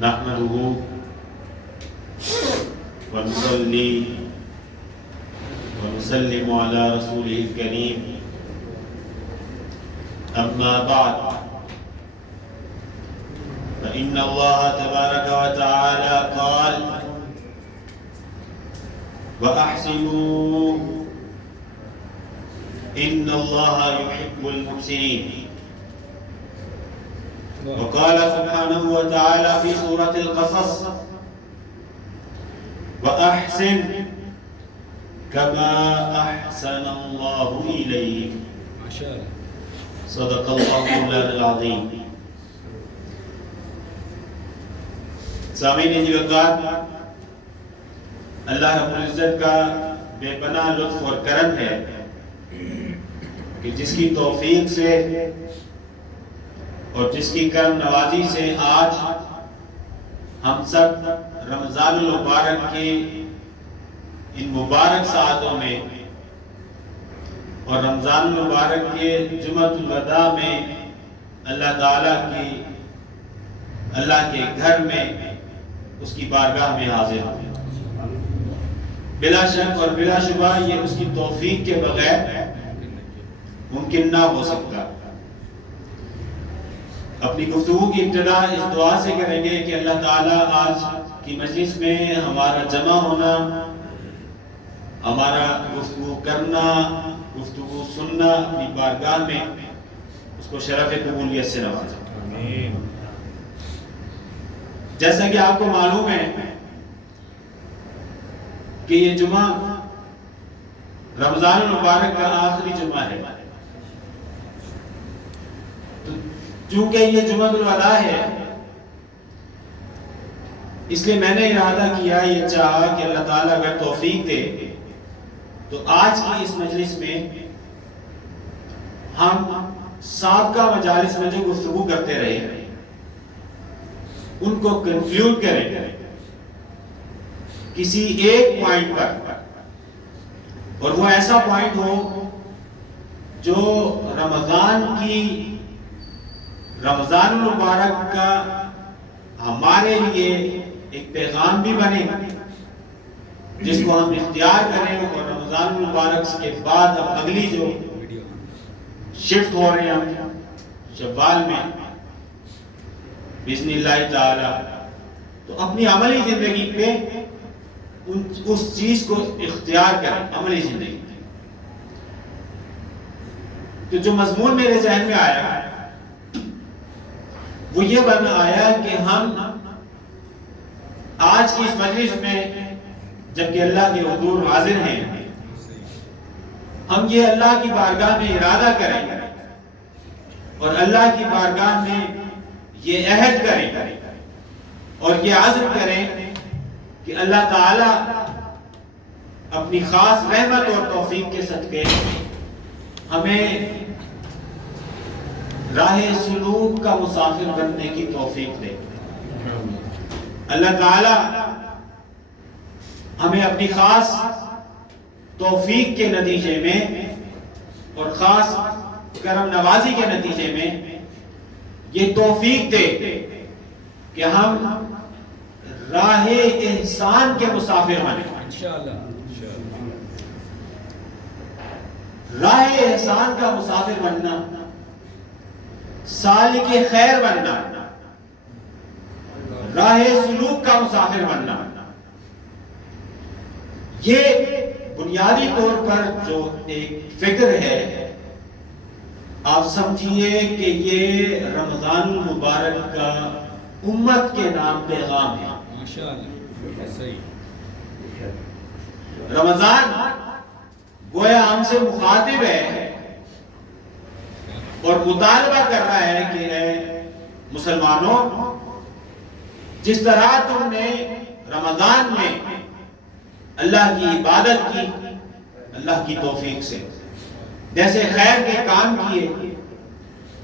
نحمده ونصلي ونسلم على رسوله الكريم أما بعد فإن الله تبارك وتعالى قال وأحسنوا إن الله يحب المحسنين وقال سبحانه وتعالى في سورة القصص وأحسن كما أحسن الله إليك صدق الله مولانا العظيم. سامعین جی وقار، اللہ رب العزت کا بے پناہ لطف اور کرم ہے کہ جس کی توفیق سے اور جس کی کرم نوازی سے آج ہم سب رمضان المبارک کے ان مبارک ساعتوں میں اور رمضان المبارک کے جمعۃ الوداع میں اللہ تعالیٰ کے گھر میں اس کی بارگاہ میں حاضر ہیں. بلا شک اور بلا شبہ یہ اس کی توفیق کے بغیر ممکن نہ ہو سکتا. اپنی گفتگو کی ابتدا اس دعا سے کریں گے کہ اللہ تعالیٰ آج کی مجلس میں ہمارا جمع ہونا، ہمارا گفتگو کرنا، گفتگو سننا اپنی بارگاہ میں اس کو شرف قبولیت سے نوازے. جیسا کہ آپ کو معلوم ہے کہ یہ جمعہ رمضان المبارک کا آخری جمعہ ہے. چونکہ یہ جمعۃ الوداع ہے اس لیے میں نے ارادہ کیا، یہ چاہا کہ اللہ تعالیٰ اگر توفیق دے تو آج کی اس مجلس میں ہم سابقہ مجالس میں جو گفتگو کرتے رہے ان کو کنکلیوڈ کریں کسی ایک پوائنٹ پر، اور وہ ایسا پوائنٹ ہو جو رمضان المبارک کا ہمارے لیے ایک پیغام بھی بنے جس کو ہم اختیار کریں، اور رمضان المبارک کے بعد اب اگلی جو شفٹ ہو رہے ہیں ہم شوال میں بإذن اللہ تعالی، تو اپنی عملی زندگی پہ اس چیز کو اختیار کریں. عملی زندگی تو جو مضمون میرے ذہن میں آیا وہ یہ بنا آیا کہ ہم آج کی اس مجلس میں جبکہ اللہ کے حضور حاضر ہیں، ہم یہ اللہ کی بارگاہ میں ارادہ کریں اور اللہ کی بارگاہ میں یہ عہد کریں اور یہ عزم کریں کہ اللہ تعالیٰ اپنی خاص رحمت اور توفیق کے صدقے ہمیں راہ سلوک کا مسافر بننے کی توفیق دے. اللہ تعالیٰ ہمیں اپنی خاص توفیق کے نتیجے میں اور خاص کرم نوازی کے نتیجے میں یہ توفیق دے کہ ہم راہ احسان کے مسافر بنیں. راہ احسان کا مسافر بننا، سالک خیر بننا، راہ سلوک کا مسافر بننا، یہ بنیادی طور پر جو ایک فکر ہے آپ سمجھیے کہ یہ رمضان المبارک کا امت کے نام پیغام ہے. رمضان گویا ہم سے مخاطب ہے اور مطالبہ کر رہا ہے کہ اے مسلمانوں، جس طرح تم نے رمضان میں اللہ کی عبادت کی اللہ کی توفیق سے، جیسے خیر کے کام کیے،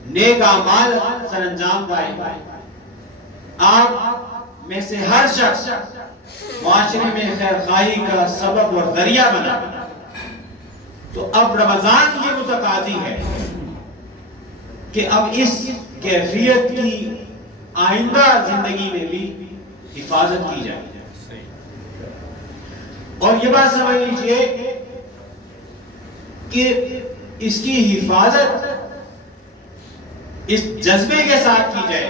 نیک اعمال سر انجام پائے، آپ میں سے ہر شخص معاشرے میں خیر خواہی کا سبب اور ذریعہ بنا، تو اب رمضان یہ متقاضی ہے کہ اب اس کیفیت کی آئندہ زندگی میں بھی حفاظت کی جائے. اور یہ بات سمجھ لیجئے کہ اس کی حفاظت اس جذبے کے ساتھ کی جائے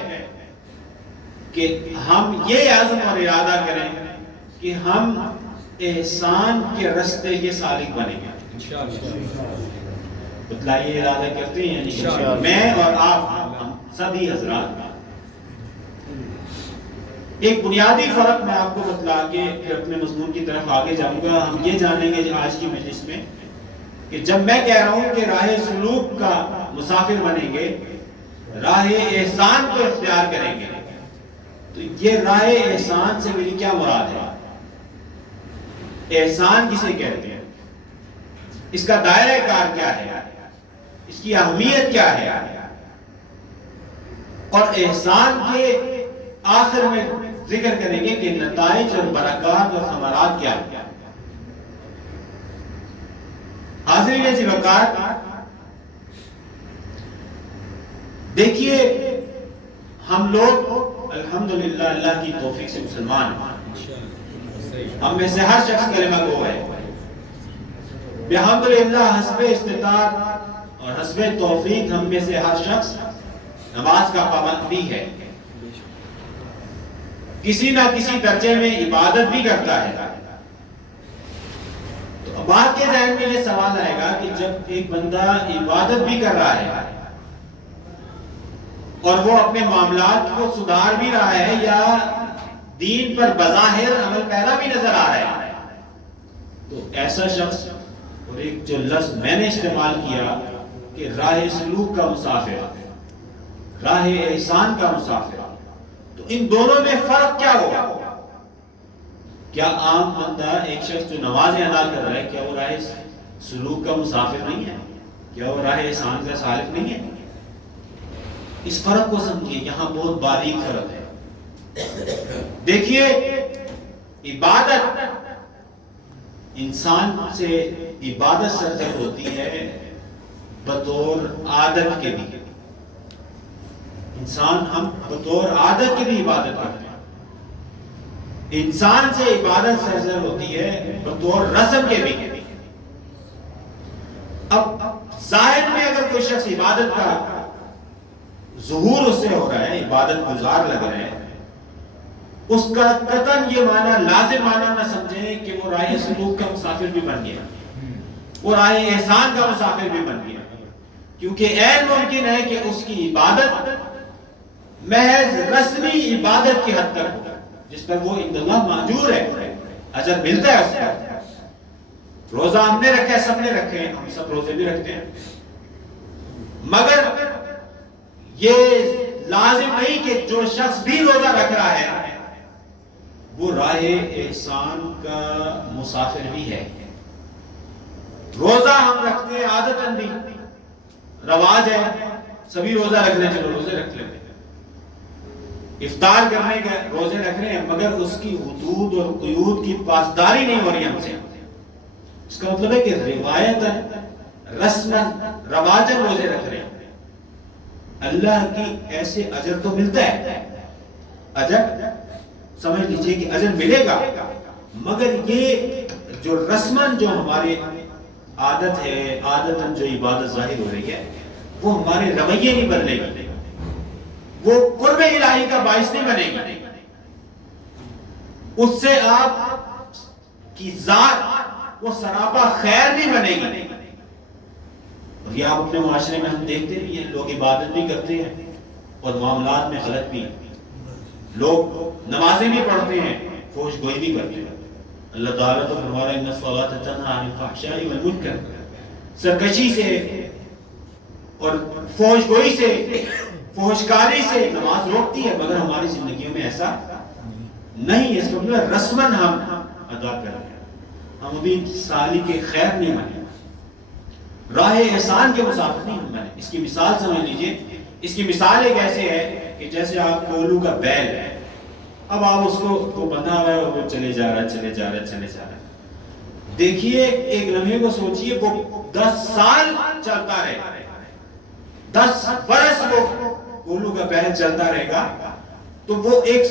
کہ ہم یہ عزم اور ارادہ کریں کہ ہم احسان کے راستے کے سالک بنیں گے. بتلائیے ارادہ کرتے ہیں میں اور آپ ہم سبھی حضرات. ایک بنیادی فرق میں آپ کو بتلا کے پھر اپنے مضمون کی طرف آگے جاؤں گا. ہم یہ جانیں گے آج کی مجلس میں کہ جب میں کہہ رہا ہوں کہ راہ سلوک کا مسافر بنیں گے, راہ احسان کو اختیار کریں گے, تو یہ راہ احسان سے میری کیا مراد ہے؟ احسان کسے کہتے ہیں؟ اس کا دائرہ کار کیا ہے؟ اس کی اہمیت کیا ہے؟ اور احسان کے آخر میں ذکر کریں گے کہ نتائج اور برکات اور ثمرات کیا ہیں. حاضرین عزیز وقار, دیکھیے ہم لوگ الحمدللہ اللہ کی توفیق سے مسلمان ہیں. ہم میں سے ہر شخص کلمہ گو ہے بحمدللہ. حسب استطاعت اور حسب توفیق ہم میں سے ہر شخص نماز کا پابند بھی ہے, کسی نہ کسی درجے میں عبادت بھی کرتا ہے. تو اب آپ کے ذہن میں یہ سوال آئے گا کہ جب ایک بندہ عبادت بھی کر رہا ہے اور وہ اپنے معاملات کو سدھار بھی رہا ہے یا دین پر بظاہر عمل پیرا بھی نظر آ رہا ہے, تو ایسا شخص, اور ایک جو لفظ میں نے استعمال کیا کہ راہ سلوک کا مسافر, راہ احسان کا مسافر, تو ان دونوں میں فرق کیا ہوگا؟ کیا عام بندہ ایک شخص جو نمازیں ادا کر رہا ہے کیا وہ راہ سلوک کا مسافر نہیں ہے؟ کیا وہ راہ احسان کا سالک نہیں ہے؟ اس فرق کو سمجھیے, یہاں بہت باریک فرق ہے. دیکھیے عبادت, انسان سے عبادت سرزد ہوتی ہے بطور عادت کے بھی. انسان ہم بطور عادت کی بھی عبادت کرتے ہیں. انسان سے عبادت سرزد ہوتی ہے بطور رسم کے بھی. اب ظاہر میں اگر کوئی شخص عبادت کا ظہور اس سے ہو رہا ہے, عبادت گزار لگ رہا ہے, اس کا قطعاً یہ معنی لازم معنی نہ سمجھیں کہ وہ راہ سلوک کا مسافر بھی بن گیا, وہ راہ احسان کا مسافر بھی بن گیا. کیونکہ عین ممکن ہے کہ اس کی عبادت محض رسمی عبادت کی حد تک ہو جس پر وہ عند اللہ ماجور ہے, اجر ملتا ہے اس پر. روزہ ہم نے رکھا ہے, سب نے رکھے ہیں, ہم سب روزے بھی رکھتے ہیں, مگر یہ لازم نہیں کہ جو شخص بھی روزہ رکھ رہا ہے وہ راہ احسان کا مسافر بھی ہے. روزہ ہم رکھتے ہیں عادتاً بھی, رواج ہے, سبھی روزہ رکھ لیں, چلو روزے رکھ لیتے ہیں. افطار کرنے کے روزے رکھ رہے ہیں, مگر اس کی حدود اور قیود کی پاسداری نہیں ہو رہی ہم سے. اس کا مطلب ہے کہ روایتاً رسماً رواجاً روزے رکھ رہے ہیں. اللہ کی ایسے اجر تو ملتا ہے, اجر سمجھ لیجئے کہ اجر ملے گا, مگر یہ جو رسماً جو ہمارے عادت ہے, عادتاً جو عبادت ظاہر ہو رہی ہے, وہ ہمارے رویے نہیں بدلے گی, وہ قرب الہی کا باعث نہیں بنے گی. اس سے آپ کی ذات وہ سراپا خیر نہیں بنے گی. اور یہ آپ اپنے معاشرے میں ہم دیکھتے بھی ہیں, لوگ عبادت بھی کرتے ہیں اور معاملات میں غلط بھی ہیں. لوگ نمازیں بھی پڑھتے ہیں, فحش گوئی بھی کرتے ہیں. اللہ تعالیٰ تو فرما رہا ہے ان الصلاۃ تنہی عن الفحشاء والمنکر, سرکشی سے اور فحش گوئی سے, فحشکاری سے نماز روکتی ہے, مگر ہماری زندگیوں میں ایسا نہیں ہے. اس کا مطلب رسماً ہم ادا کر رہے ہیں, ہم ابھی سالک خیر نہیں بنے, راہ احسان کے مسافر نہیں ہم بنے. اس کی مثال سمجھ لیجئے, اس کی مثال ایک ایسے ہے کہ جیسے آپ کولو کا بیل ہے, اب آپ اس کو بندھا ہوا ہے اور وہ چلے جا رہا ہے, چلے جا رہا ہے, چلے جا رہا ہے. دیکھیے ایک لمحے کو سوچئے, وہ 10 سال چلتا رہے, 10 برس کولو کا پہل چلتا رہے گا، تو وہ ایک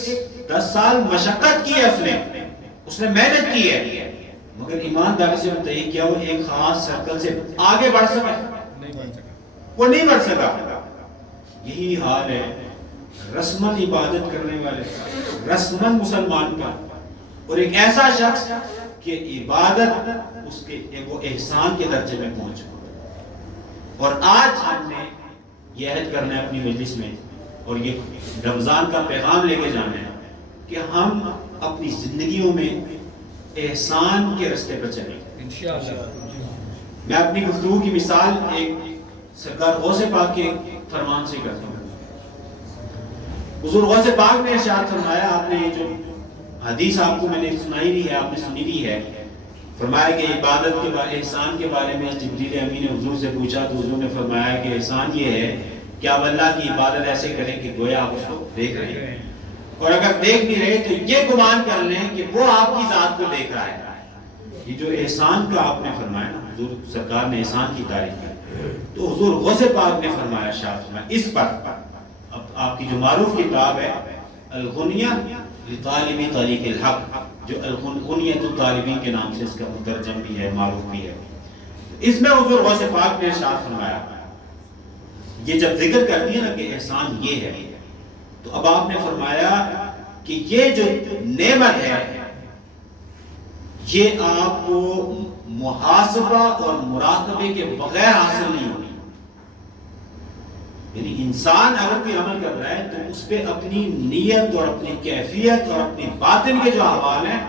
10 سال مشقت کی ہے اس نے محنت کی ہے، مگر ایمانداری سے بتائیے کیا وہ ایک خاص سرکل سے آگے بڑھ سکا؟ وہ نہیں بڑھ سکا۔ یہی حال ہے رسمن عبادت کرنے والے کا، رسمن مسلمان کا، اور ایک ایسا شخص کہ عبادت اس کے وہ احسان کے درجے میں پہنچ گیا۔ اور آج ہم نے یہ عہد کرنا ہے اپنی مجلس میں، اور یہ رمضان کا پیغام لے کے جانا ہے کہ ہم اپنی زندگیوں میں احسان کے رستے پر چلیں انشاءاللہ۔ میں اپنی گفتگو کی مثال ایک سرکار غوث پاک کے فرمان سے کرتا ہوں۔ حضور غوث پاک نے ارشاد فرمایا، آپ نے جو حدیث آپ کو میں نے سنائی بھی ہے، آپ نے سنی بھی ہے، فرمایا کہ عبادت کے بارے، احسان کے بارے میں جبریل امین نے حضور سے پوچھا تو حضور نے فرمایا کہ احسان یہ ہے کہ آپ اللہ کی عبادت ایسے کریں کہ گویا آپ اس کو دیکھ رہے ہیں، اور اگر دیکھ نہیں رہے تو یہ گمان کر لیں کہ وہ آپ کی ذات کو دیکھ رہا ہے۔ یہ جو احسان کا آپ نے فرمایا، حضور سرکار نے احسان کی تعریف کی، تو حضور غوث پاک نے فرمایا، شاہ فرمایا اس پر آپ کی جو معروف کتاب ہے الغنیہ لطالب طریق الحق، جو الغنیۃ الطالبین کے نام سے اس کا مترجم بھی ہے، معروف بھی ہے، اس میں حضور غوث پاک نے ارشاد فرمایا، یہ جب ذکر کر دیا نا کہ احسان یہ ہے، تو اب آپ نے فرمایا کہ یہ جو نعمت ہے یہ آپ کو محاسبہ اور مراقبے کے بغیر حاصل نہیں ہوگی۔ یعنی انسان اگر کوئی عمل کر رہا ہے تو اس پہ اپنی نیت اور اپنی کیفیت اور اپنی باطن کے جو احوال ہیں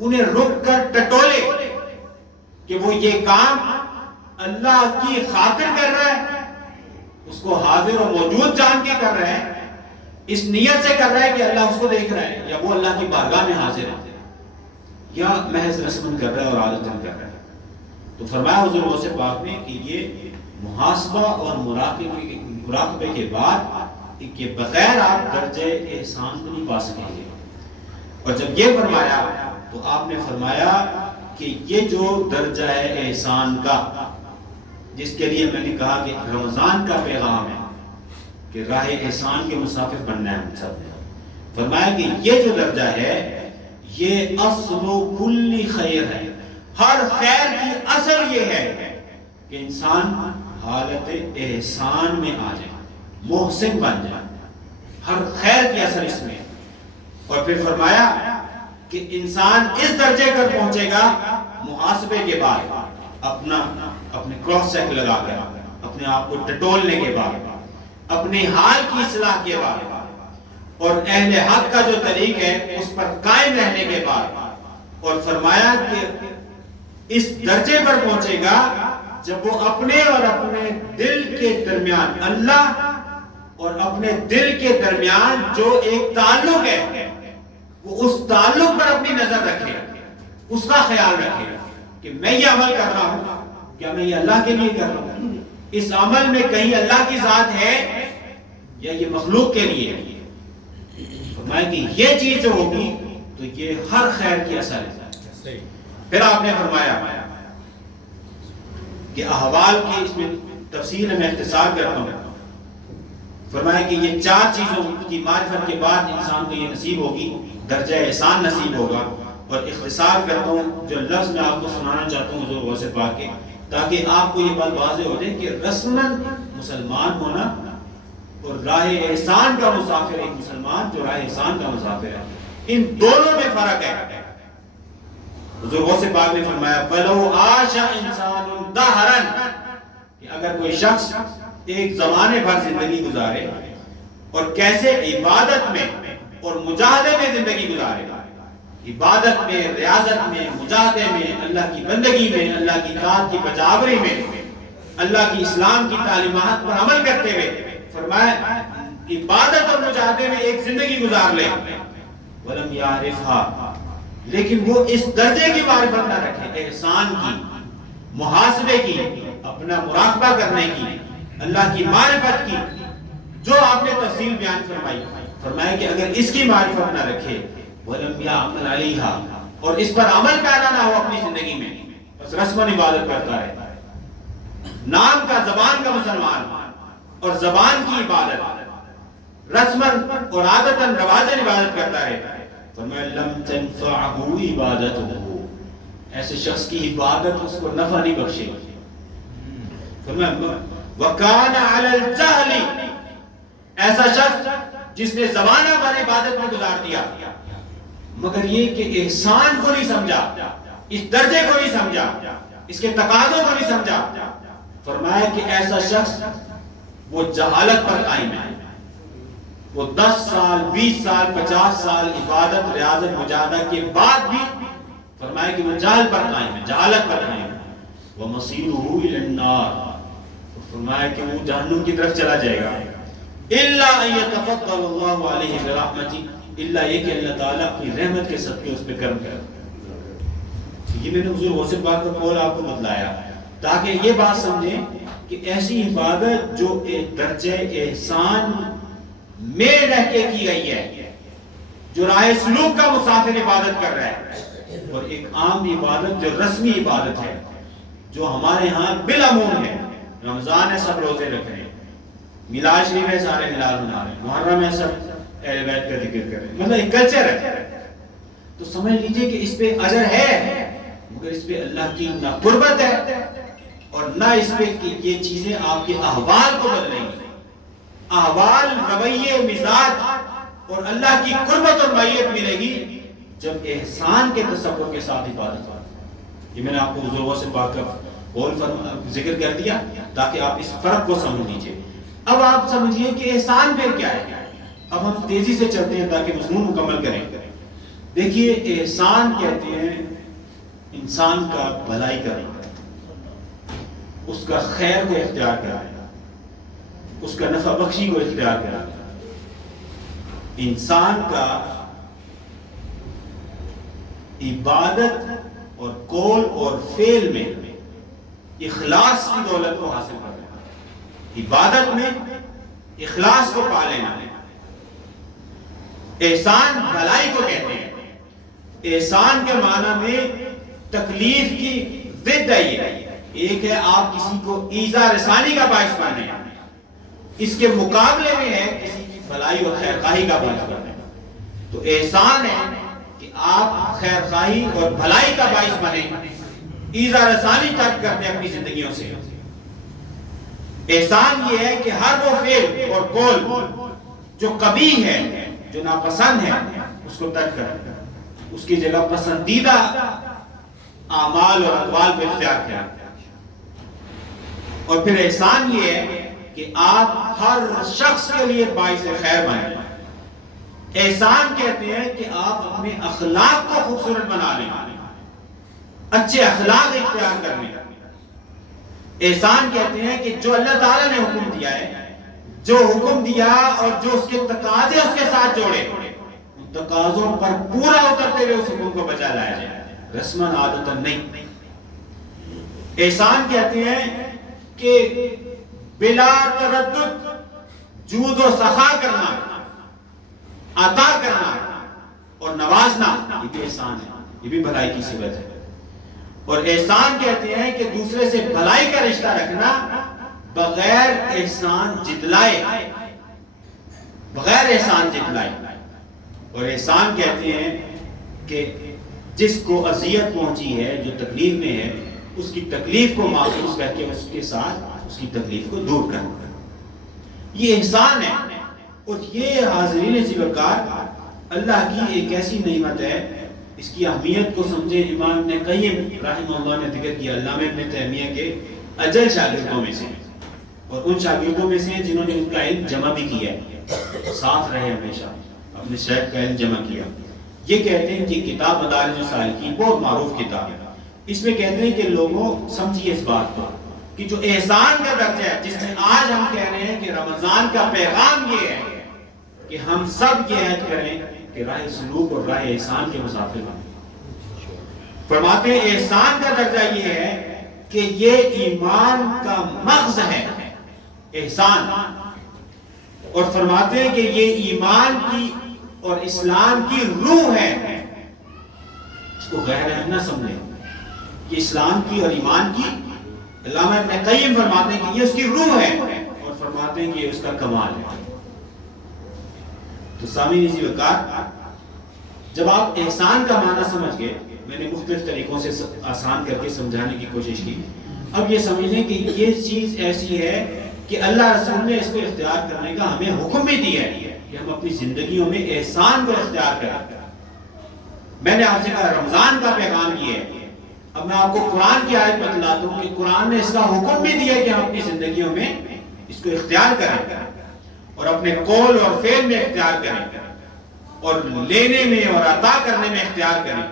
انہیں رک کر ٹٹولے کہ وہ یہ کام اللہ کی خاطر کر رہا ہے، اس کو حاضر اور موجود جان کے کر رہا ہے، اس نیت سے کر رہا ہے کہ اللہ اس کو دیکھ رہا ہے، یا وہ اللہ کی بارگاہ میں حاضر ہے، یا محض رسمن کر رہا ہے اور عادتاً کر رہا ہے۔ تو فرمایا حضور غوث پاک نے کہ یہ محاسبہ اور مراقبے کے بعد کہ بغیر آپ درجہ احسان کو نہیں پا سکیں گے۔ اور جب یہ فرمایا تو آپ نے فرمایا کہ یہ جو درجہ ہے احسان کا، جس کے لیے میں نے کہا کہ رمضان کا پیغام ہے کہ راہ احسان کے مسافر بننا ہے ہم سب نے، فرمایا کہ یہ جو درجہ ہے یہ اصل کل خیر ہے، ہر خیر کی اصل یہ ہے کہ انسان حالت احسان میں آ جائے، محسن بن جائے، ہر خیر کی اثر اس میں۔ اور پھر فرمایا کہ انسان اس درجے پر پہنچے گا محاسبے کے بعد، اپنے کراس چیک لگا کر، اپنے آپ کو ٹٹولنے کے بعد، اپنے حال کی اصلاح کے بعد، اور اہل حق کا جو طریق ہے اس پر قائم رہنے کے بعد، اور فرمایا کہ اس درجے پر پہنچے گا جب وہ اپنے اور اپنے دل کے درمیان، اللہ اور اپنے دل کے درمیان جو ایک تعلق ہے، وہ اس تعلق پر اپنی نظر رکھے، اس کا خیال رکھے کہ میں یہ عمل کر رہا ہوں، کیا میں یہ اللہ کے لیے کر رہا ہوں، اس عمل میں کہیں اللہ کی ذات ہے یا یہ مخلوق کے لیے ہے۔ فرمایا کہ یہ چیز جو ہوگی تو یہ ہر خیر کی اثر ہے۔ پھر آپ نے فرمایا کہ احوال کی اس میں تفصیل میں اختصار کرتا ہوں، فرمایا کہ یہ 4 چیزوں کی معرفت کے بعد انسان کو یہ نصیب ہوگی، درجہ احسان نصیب ہوگا۔ اور اختصار کرتا ہوں، جو لفظ میں آپ کو سنانا چاہتا ہوں حضور غوث پاک کے، تاکہ آپ کو یہ بات واضح ہو جائے کہ رسماً مسلمان ہونا اور راہ احسان کا مسافر، ایک مسلمان جو راہ احسان کا مسافر ہے، ان دونوں میں فرق ہے۔ حضور غوث پاک نے فرمایا فَلَوْ عَاشَ إِنسَانٌ دَهْرًا، کہ اگر کوئی شخص ایک زمانے بھر زندگی گزارے اور کیسے عبادت میں اور مجاہدے میں زندگی گزارے، عبادت میں، ریاضت میں، مجاہدے میں، اللہ کی بندگی میں، اللہ کی اطاعت کی بجاوری میں، اللہ کی اسلام کی تعلیمات پر عمل کرتے ہوئے، فرمایا عبادت اور مجاہدے میں ایک زندگی گزار لے، وَلَمْ يَعْرِفْهَا، لیکن وہ اس درجے کی معرفت نہ رکھے، احسان کی، محاسبے کی، اپنا مراقبہ کرنے کی، اللہ کی معرفت کی، جو آپ نے تفصیل بیان فرمائی، فرمایا کہ اگر اس کی معرفت نہ رکھے، وَلَمْ يَعْمَلْ عَلَيْهَا، اور اس پر عمل پیدا نہ ہو اپنی زندگی میں، بس رسماً عبادت کرتا ہے، نام کا، زبان کا مسلمان اور زبان کی عبادت، رسمن اور عادتاً رواجاً عبادت کرتا رہے، فرمایا لم تنفعہ عبادتہ، ایسے شخص کی عبادت اس کو نفع نہیں بخشے گی۔ فرمایا وَكَانَ عَلَى الْجَهْلِ، ایسا شخص جس نے زمانہ بھر عبادت میں گزار دیا مگر یہ کہ احسان کو نہیں سمجھا، اس درجے کو نہیں سمجھا، اس کے تقاضوں کو نہیں سمجھا، فرمایا کہ ایسا شخص وہ جہالت پر قائم ہے، وہ 10 سال 20 سال 50 سال عبادت ریاضت مجاہدہ کے بعد بھی فرمایا کہ وہ جہل پر قائم ہے، جہالت پر قائم ہے، وَمَصِيرُهُ إِلَى النَّارِ، فرمایا کہ وہ جہنم کی طرف چلا جائے گا، إِلَّا أَن يَتَفَضَّلَ اللَّهُ عَلَيْهِ بِرَحْمَتِهِ، الا یہ کہ اللہ تعالیٰ اپنی رحمت کے صدقے اس پہ کرم کرے۔ یہ میں نے حضور غوث پاک کا قول آپ کو بتلایا تاکہ یہ بات سمجھیں کہ ایسی عبادت جو ایک درجہ احسان میں رہ کے کی گئی ہے، جو راہ سلوک کا مسافر عبادت کر رہا ہے، اور ایک عام عبادت جو رسمی عبادت ہے جو ہمارے ہاں بالعموم ہے، رمضان ہے سب روزے رکھ رہے ہیں، میلاد شریف ہے سارے میلاد منا رہے ہیں، محرم ہے سب اہل بیت کا ذکر کر رہے ہیں، مطلب ایک کلچر ہے، تو سمجھ لیجئے کہ اس پہ اجر ہے مگر اس پہ اللہ کی نہ قربت ہے اور نہ اس پہ کہ یہ چیزیں آپ کے احوال کو بدلیں گی، احوال رویے مزاج اور اللہ کی قربت اور معیت ملے گی جب احسان کے تصور کے ساتھ عبادت ہوتی۔ یہ میں نے آپ کو حضور غوث پاک کا قول ذکر کر دیا تاکہ آپ اس فرق کو سمجھ لیجئے۔ اب آپ سمجھیے کہ احسان پھر کیا ہے۔ اب ہم تیزی سے چلتے ہیں تاکہ مضمون مکمل کریں۔ دیکھیے احسان کہتے ہیں انسان کا بھلائی کرنا، اس کا خیر کو اختیار کرنا، اس کا نفع بخشی کو اختیار کرنا، انسان کا عبادت اور قول اور فعل میں اخلاص کی دولت کو حاصل کرنا، عبادت میں اخلاص کو پا لینا۔ احسان بھلائی کو کہتے ہیں۔ احسان کے معنی میں تکلیف کی ضد ہے یہ، ایک ہے آپ کسی کو ایذا رسانی کا باعث بننے، اس کے مقابلے میں ہے کسی کی بھلائی اور خیر خواہی کا باعث بننے۔ تو احسان ہے کہ آپ خیر خواہی اور بھلائی کا باعث بنے، ایذا رسانی ترک کرتے اپنی زندگیوں سے۔ احسان یہ ہے کہ ہر وہ فعل اور قول جو قبیح ہے، جو ناپسند ہے، اس کو ترک کرنا، اس کی جگہ پسندیدہ اعمال اور اقوال کو اختیار کیا۔ اور پھر احسان یہ ہے کہ آپ ہر شخص کے لیے باعث خیر بنیں۔ احسان کہتے ہیں کہ آپ اپنے اخلاق کو خوبصورت بنا لیں، اچھے اخلاق اختیار کر لیں۔ احسان کہتے ہیں کہ جو اللہ تعالیٰ نے حکم دیا ہے، جو حکم دیا اور جو اس کے تقاضے اس کے ساتھ جوڑے، ان تقاضوں پر پورا اترتے ہوئے اس حکم کو بجا لایا جائے، رسماً عادتاً نہیں۔ احسان کہتے ہیں کہ بلا تردد جود و سخا کرنا، عطا کرنا اور نوازنا، یہ بھی احسان ہے، یہ بھی بھلائی کی صفت ہے۔ اور احسان کہتے ہیں کہ دوسرے سے بھلائی کا رشتہ رکھنا بغیر احسان جتلائے، بغیر احسان جتلائے۔ اور احسان کہتے ہیں کہ جس کو اذیت پہنچی ہے، جو تکلیف میں ہے، اس کی تکلیف کو محسوس کر کے اس کے ساتھ اس کی تکلیف کو دور کرنا، یہ احسان ہے۔ اور یہ حاضرین ذی وقار اللہ کی ایک ایسی نعمت ہے، اس کی اہمیت کو سمجھے امام ابن قیم رحمہ اللہ نے ذکر کیا، علامہ ابن تیمیہ کے اجل شاگردوں میں سے، اور ان شاگردوں میں سے جنہوں نے ان کا علم جمع بھی کیا ہے، ساتھ رہے ہمیشہ، اپنے شیخ کا علم جمع کیا۔ یہ کہتے ہیں کہ کتاب مدارج السالکین بہت معروف کتاب ہے، اس میں کہتے ہیں کہ لوگوں سمجھیے اس بات کو کہ جو احسان کا درجہ ہے، جس میں آج ہم کہہ رہے ہیں کہ رمضان کا پیغام یہ ہے کہ ہم سب یہ عہد کریں کہ راہ سلوک اور راہ احسان کے مسافر بنیں۔ فرماتے ہیں احسان کا درجہ یہ ہے کہ یہ ایمان کا مغز ہے احسان، اور فرماتے ہیں کہ یہ ایمان کی اور اسلام کی روح ہے۔ اس کو غیر اہم نہ سمجھیں، یہ اسلام کی اور ایمان کی، علامہ ابن قیم فرماتے ہیں کہ یہ اس کی روح ہے، اور فرماتے ہیں کہ یہ اس کا کمال ہے۔ تو سامعین عزیز وقار، جب آپ احسان کا معنی سمجھ گئے، میں نے مختلف طریقوں سے آسان کر کے سمجھانے کی کوشش کی، اب یہ سمجھ لیں کہ یہ چیز ایسی ہے کہ اللہ رسول نے اس کو اختیار کرنے کا ہمیں حکم بھی دیا ہے کہ ہم اپنی زندگیوں میں احسان کو اختیار کریں۔ میں نے آپ سے کہا رمضان کا پیغام یہ ہے، اب میں آپ کو قرآن کی آیت بتلاتا ہوں کہ قرآن نے اس کا حکم بھی دیا کہ ہم اپنی زندگیوں میں اس کو اختیار کریں اور اپنے قول اور فعل میں اختیار کریں اور لینے میں اور عطا کرنے میں اختیار کریں،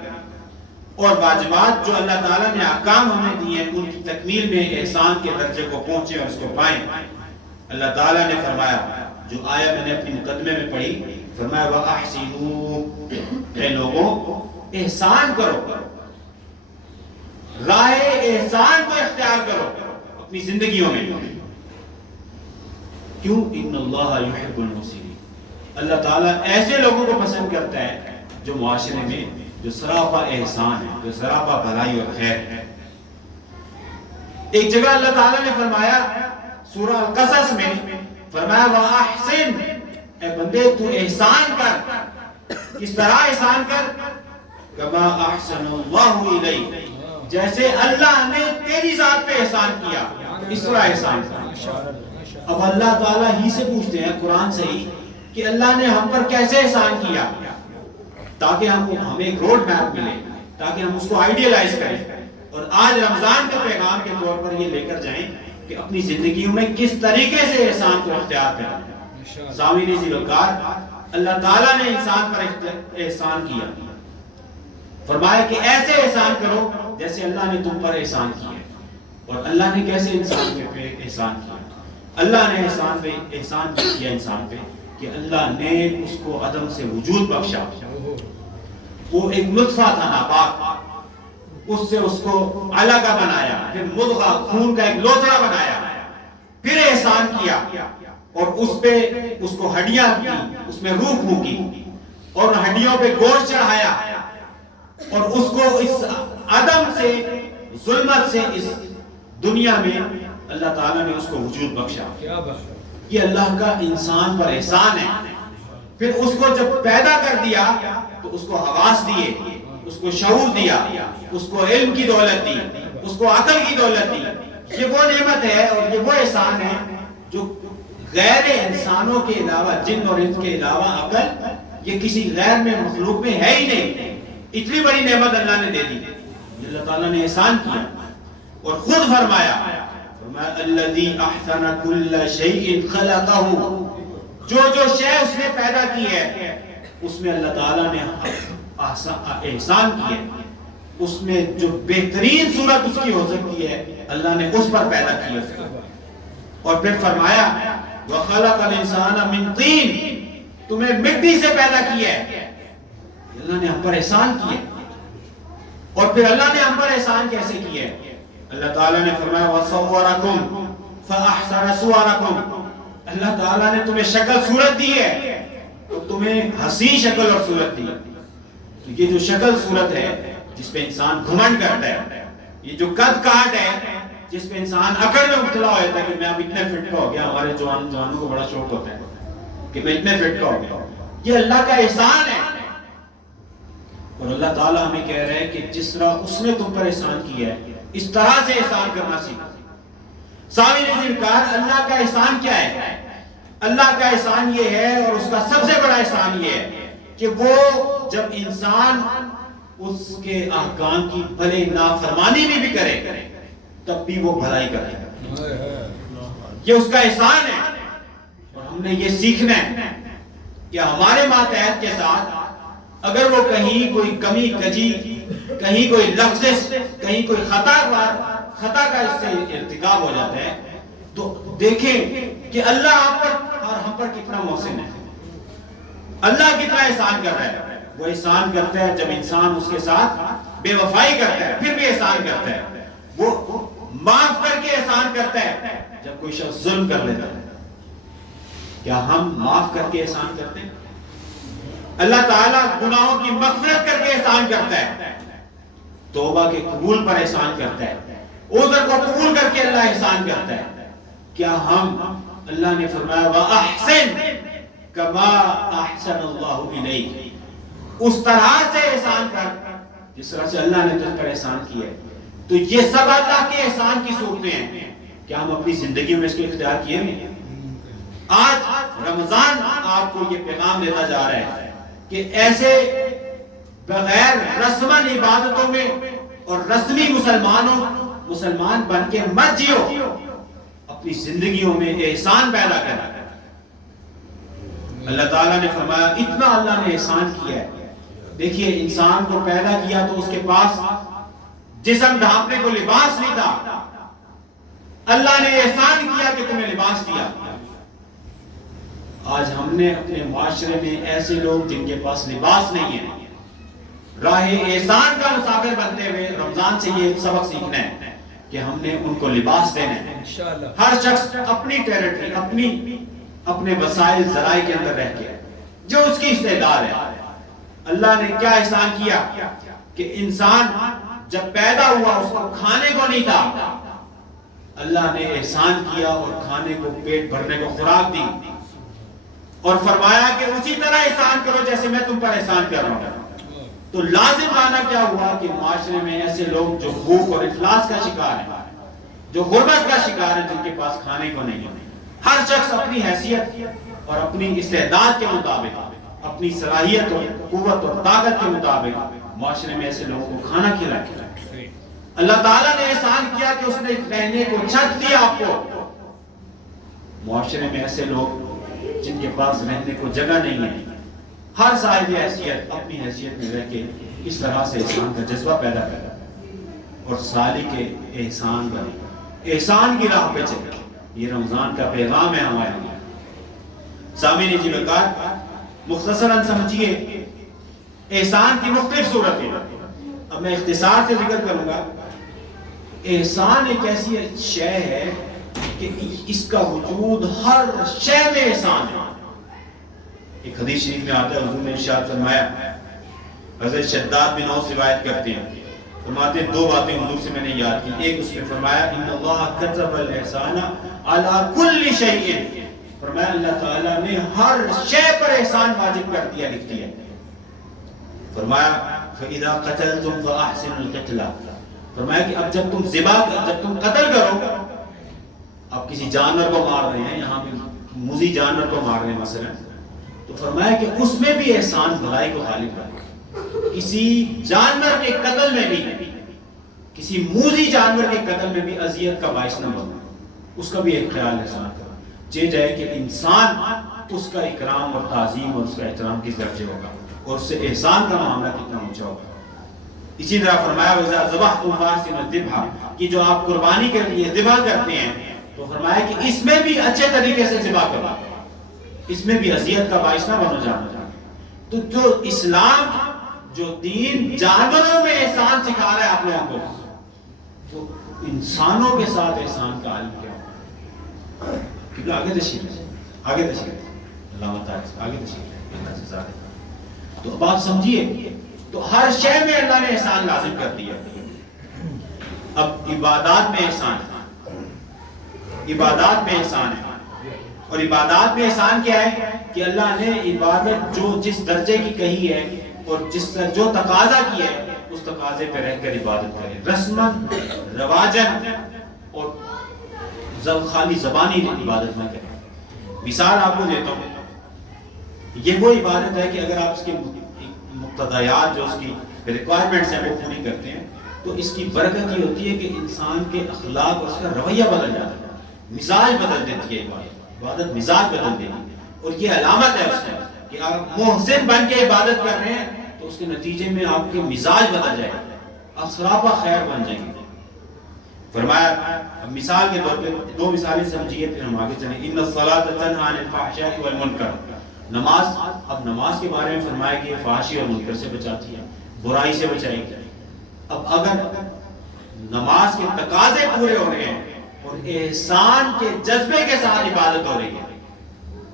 اور واجبات جو اللہ تعالیٰ نے احکام ہمیں دیے ہیں ان کی تکمیل میں احسان کے درجے کو پہنچے اور اس کو پائیں۔ اللہ تعالیٰ نے فرمایا، جو آیا میں نے اپنی مقدمے میں پڑھی، فرمایا وَأَحْسِنُوا، اے لوگوں احسان کرو، راہ احسان کو اختیار کرو اپنی زندگیوں میں۔ کیوں؟ ان اللہ یحب المحسنین، اللہ تعالیٰ ایسے لوگوں کو پسند کرتا ہے جو معاشرے میں جو سراپا احسان ہے، جو سراپا بھلائی اور خیر ہے۔ ایک جگہ اللہ تعالیٰ نے فرمایا سورہ القصص میں، فرمایا وَأَحْسِن، اے بندے تو احسان کر، کس طرح احسان کر؟ کما احسن اللہ الیک، جیسے اللہ نے تیری ذات پہ احسان کیا اس طرح احسان کر۔ اب اللہ تعالیٰ ہی سے پوچھتے ہیں قرآن سے ہی کہ اللہ نے ہم پر کیسے احسان کیا، تاکہ ہمیں ایک روڈ میپ ملے، تاکہ ہم اس کو آئیڈیلائز کریں اور آج رمضان کے پیغام کے طور پر یہ لے کر جائیں کہ اپنی زندگیوں میں کس طریقے سے احسان کو اختیار کریں۔ سامعین عزیز وقار، اللہ تعالیٰ نے انسان پر احسان کیا، فرمایا کہ ایسے احسان کرو جیسے اللہ نے تم پر احسان کیا۔ اور اللہ نے کیسے انسان پہ احسان کیا؟ اللہ نے احسان کیا انسان پہ کہ اللہ نے اس کو عدم سے وجود بخشا۔ وہ ایک نطفہ تھا ناپاک، اس سے اس کو علقہ بنایا، پھر مضغہ خون کا ایک لوتھڑا بنایا، پھر احسان کیا اور اس کو ہڈیاں دی، اس میں روح پھونکی اور ہڈیوں پہ گوشت چڑھایا اور اس کو اس عدم سے، ظلمت سے اس دنیا میں اللہ تعالیٰ نے اس کو وجود بخشا۔ یہ اللہ کا انسان پر احسان ہے۔ پھر اس کو جب پیدا کر دیا تو اس کو حواس دیے، اس کو شعور دیا، اس کو علم کی دولت دی، اس کو عقل کی دولت دی۔ یہ وہ نعمت ہے اور یہ وہ احسان ہے جو غیر انسانوں کے علاوہ، جن اور انس کے علاوہ عقل یہ کسی غیر میں مخلوق میں ہے ہی نہیں۔ اتنی بڑی نعمت اللہ نے دے دی، اللہ تعالیٰ نے احسان کیا اور خود فرمایا الذی احسن کل شیء خلقہ، جو شے اس نے پیدا کی ہے اس میں اللہ تعالیٰ نے احسان کیا، اس میں جو بہترین صورت اس کی ہو سکتی ہے اللہ نے اس پر پیدا کیا۔ اور پھر فرمایا وَخَلَقَ الْإِنسَانَ مِنْ طِينٍ، تمہیں مٹی سے پیدا کیا ہے۔ اللہ نے ہم پر احسان کیا۔ اور پھر اللہ نے ہم پر احسان کیسے کیا ہے؟ اللہ تعالیٰ نے فرمایا وَصَوَّرَكُمْ فَأَحْسَنَ صُوَرَكُمْ، اللہ تعالیٰ نے تمہیں شکل صورت دی ہے تو تمہیں حسین شکل اور صورت دی۔ تو یہ جو شکل صورت ہے جس پہ انسان گھمنڈ کرتا ہے، یہ جو قد کاٹ ہے جس پہ انسان اکڑ میں مبتلا ہو جاتا ہے کہ میں اب اتنے فٹ کا ہو گیا، ہمارے جوانوں کو بڑا شوق ہوتا ہے کہ میں اتنے فٹ کا ہو گیا، یہ اللہ کا احسان ہے۔ اور اللہ تعالیٰ ہمیں کہہ رہے ہیں کہ جس طرح اس نے تم پر احسان کیا ہے اس طرح سے احسان کرنا سیکھو۔ سامعین عزیز وقار، اللہ کا احسان کیا ہے؟ اللہ کا احسان یہ ہے اور اس کا سب سے بڑا احسان یہ ہے کہ وہ جب انسان اس کے احکام کی بھلے نافرمانی بھی کرے تب بھی وہ بھلائی کرے، یہ اس کا احسان ہے۔ اور ہم نے یہ سیکھنا ہے کہ ہمارے ماتحت کے ساتھ اگر وہ کہیں کوئی کمی کجی، کہیں کوئی لفظ، کہیں کوئی خطا کا اس سے ارتکاب ہو جاتا ہے تو دیکھیں کہ اللہ آپ پر اور ہم پر کتنا محسن ہے، اللہ کتنا احسان کر رہا ہے۔ وہ احسان کرتا ہے جب انسان اس کے ساتھ بے وفائی کرتا ہے، پھر بھی احسان کرتا ہے۔ وہ معاف کر کے احسان کرتا ہے جب کوئی شخص ظلم کر لیتا ہے۔ کیا ہم معاف کر کے احسان کرتے ہیں؟ اللہ تعالیٰ گناہوں کی مغفرت کر کے احسان کرتا ہے، توبہ کے قبول پر احسان کرتا ہے، عذر کو قبول کر کے اللہ احسان کرتا ہے۔ کیا ہم، اللہ نے فرمایا وَأَحْسِن، کما احسن اللہ الیک، اس طرح سے احسان کر جس طرح سے اللہ نے تجھ پر احسان کیا ہے. تو یہ سب اللہ کے احسان کی صورتیں ہیں. کیا ہم اپنی زندگی میں اس کو اختیار کیے ہیں؟ آج رمضان آپ کو یہ پیغام دیتا جا رہا ہے کہ ایسے بغیر رسمن عبادتوں میں اور رسمی مسلمان بن کے مت جیو، اپنی زندگیوں میں احسان پیدا کر. اللہ تعالیٰ نے فرمایا اتنا اللہ نے احسان کیا ہے. دیکھیے انسان کو پیدا کیا تو اس کے پاس جسم ڈھانپنے کو لباس نہیں تھا. اللہ نے احسان کیا کہ تمہیں لباس دیا. آج ہم نے اپنے معاشرے میں ایسے لوگ جن کے پاس لباس نہیں ہے، راہ احسان کا مسافر بنتے ہوئے رمضان سے یہ سبق سیکھنا ہے کہ ہم نے ان کو لباس دینا ہے. ہر شخص اپنی ٹیریٹری، اپنے وسائل ذرائع کے اندر رہ کے جو اس کی استعداد ہے. اللہ نے کیا احسان کیا کہ انسان جب پیدا ہوا اس کو کھانے کو نہیں تھا، اللہ نے احسان کیا اور کھانے کو، پیٹ بھرنے کو خوراک دی اور فرمایا کہ اسی طرح احسان کرو جیسے میں تم پر احسان کر رہا ہوں. تو لازم مانا کیا ہوا کہ معاشرے میں ایسے لوگ جو بھوک اور افلاس کا شکار ہیں، جو غربت کا شکار ہیں، جن کے پاس کھانے کو نہیں ہے. ہر شخص اپنی حیثیت اور اپنی استعداد کے مطابق، اپنی صلاحیت اور قوت اور طاقت کے مطابق معاشرے میں ایسے لوگوں کو کھانا کھلایا. اللہ تعالیٰ نے احسان کیا کہ اس نے رہنے کو چھت دیا آپ کو. معاشرے میں ایسے لوگ جن کے پاس رہنے کو جگہ نہیں ہے، ہر صاحب حیثیت اپنی حیثیت میں رہ کے اس طرح سے احسان کا جذبہ پیدا کرتا اور سالک احسان بنے، احسان کی راہ پہ چلے. یہ رمضان کا پیغام ہے ہمارے لیے. سامعین جی وقار، مختصراً سمجھیے احسان کی مختلف صورتیں. اب میں اختصار سے ذکر کروں گا. احسان ایک ایسی شے ہے کہ اس کا وجود ہر شے میں احسان ہے. ایک حدیث شریف میں آتا ہے، حضور نے ارشاد فرمایا، حضرت شداد بن اوس روایت کرتے ہیں، فرماتے ہیں دو باتیں حضور سے میں نے یاد کی. ایک اس میں فرمایا ان اللہ کتب الاحسان علی کل شیء، فرمایا اللہ تعالیٰ نے ہر شے پر احسان واجب کر دیا، لکھ دیا. فرمایا فاذا قتلتم فاحسنوا القتل، فرمایا کہ اب جب تم قتل کرو، اب کسی جانور کو مار رہے ہیں، یہاں پہ موذی جانور کو مار رہے ہیں مثلا، تو فرمایا کہ اس میں بھی احسان بھلائی کو غالب کرے. کسی جانور کے قتل میں بھی، کسی موذی جانور کے قتل میں بھی اذیت کا باعث نہ بنو، اس کا بھی ایک خیال احسان کرو. یہ جائے کہ انسان اس کا اکرام اور تعظیم اور اس کا احترام کس درجے ہوگا اور اس سے احسان کا معاملہ کتنا اونچا ہوگا. اسی طرح فرمایا وَإِذَا ذَبَحْتُمْ فَأَحْسِنُوا الذِّبْحَ، کہ جو آپ قربانی کے لیے ذبح کرتے ہیں تو فرمایا کہ اس میں بھی اچھے طریقے سے ذبح کرو، اس میں بھی اذیت کا باعث نہ بنو جانا. تو جو اسلام، جو دین جانوروں میں احسان سکھا رہا ہے آپ لوگوں کو، تو انسانوں کے ساتھ احسان کا عالم کیا ہوگا. کیونکہ آگے تشریف اللہ مطالعہ آگے تشریف. تو اب آپ سمجھیے، تو ہر شے میں اللہ نے احسان لازم کر دیا. اب عبادات میں احسان ہے، عبادات میں احسان ہے. اور عبادات میں احسان کیا ہے کہ اللہ نے عبادت جو جس درجے کی کہی ہے اور جو تقاضا کی ہے اس تقاضے پہ رہ کر عبادت کرے. رسمن رواجن اور خالی زبانی عبادت نہ کرے. مثال آپ کو دیتا ہوں، یہ وہ عبادت ہے کہ اگر آپ اس کے مقتضیات، جو اس کی ریکوائرمنٹس ہیں وہ پوری کرتے ہیں تو اس کی برکت یہ ہوتی ہے کہ انسان کے اخلاق اور اس کا رویہ بدل جاتا ہے، مزاج بدل دیتی ہے عبادت مزاج بدل دیتی. اور یہ علامت ہے اس میں کہ آپ محسن بن کے عبادت کر رہے ہیں تو اس کے نتیجے میں آپ کے مزاج بدل جائے گا، آپ سراپا خیر بن جائیں گے. فرمایا مثال کے طور پہ دو مثالیں سمجھیے پھر ہم آگے چلیں. ان الصلاۃ تنہی عن الفحشاء والمنکر، نماز. اب نماز کے بارے میں فرمایا کہ فحاشی اور منکر سے بچاتی ہے، برائی سے بچائی جائے. اب اگر نماز کے تقاضے پورے ہو رہے ہیں اور احسان کے جذبے کے ساتھ عبادت ہو رہی ہے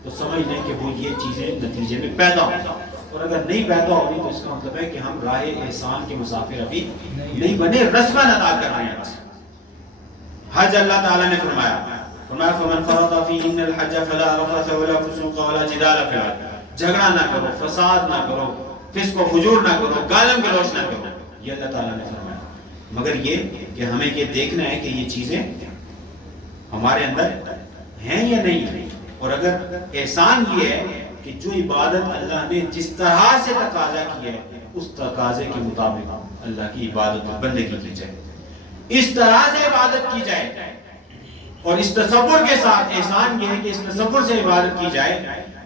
تو سمجھ لیں کہ وہ یہ چیزیں نتیجے میں پیدا ہوں. اور اگر نہیں پیدا ہوگی تو اس کا مطلب ہے کہ ہم راہ احسان کے مسافر ابھی نہیں بنے، رسمن ادا کر رہے ہیں. حج اللہ تعالیٰ نے فرمایا فرمایا فمن فرض فیہن الحج فلا رفث ولا فسوق ولا جدال فی الحج، جھگڑا نہ کرو، فساد نہ کرو، فسق و فجور نہ کرو، گالم گلوچ نہ کرو، یہ اللہ تعالیٰ نے فرمایا۔ مگر یہ کہ ہمیں یہ دیکھنا ہے کہ یہ چیزیں ہمارے اندر ہیں یا نہیں ہیں، اور اگر احسان یہ ہے کہ جو عبادت اللہ نے جس طرح سے تقاضا کی ہے اس تقاضے کے مطابق اللہ کی عبادت اور بندگی کی جائے، اس طرح سے عبادت کی جائے، اور اس تصور کے ساتھ احسان یہ ہے کہ اس تصور سے عبادت کی جائے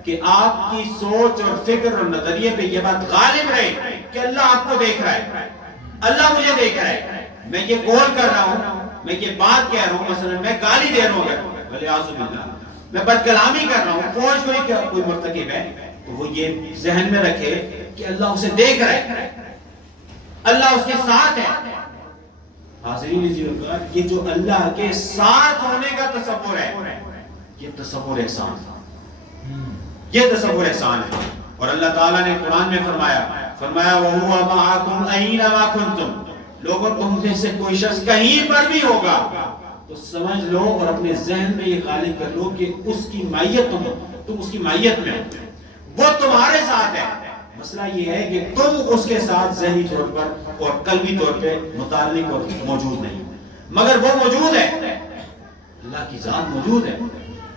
کہ آپ کی سوچ اور فکر اور نظریے پہ یہ بات غالب رہے کہ اللہ آپ کو دیکھ رہا ہے، اللہ مجھے دیکھ رہا ہے، میں یہ قول کر رہا ہوں، میں یہ بات کہہ رہا ہوں، مثلا میں گالی دے رہا ہوں اگر ولیعاذ باللہ، میں بد کلامی کر رہا ہوں، فوج کوئی مرتکب ہے، تو وہ یہ ذہن میں رکھے کہ اللہ اسے دیکھ رہا ہے، اللہ اس کے ساتھ ہے۔ حاضرین عزیز، یہ جو اللہ کے ساتھ ہونے کا تصور ہے، یہ تصور احسان ہے، یہ تصور احسان ہے۔ اور اللہ تعالیٰ نے قرآن میں فرمایا وَهُوَ مَعَكُمْ أَيْنَمَا كُنْتُمْ، لوگوں تم میں سے کوئی شخص کہیں پر بھی ہوگا تو سمجھ لو اور اپنے ذہن میں یہ غالب کر لو کہ اس کی معیت تم اس کی معیت میں ہو، وہ تمہارے ساتھ ہے۔ مسئلہ یہ ہے کہ تم اس کے ساتھ ذہنی طور پر اور قلبی طور پہ متعلق اور موجود نہیں، مگر وہ موجود ہے، اللہ کی ذات موجود ہے۔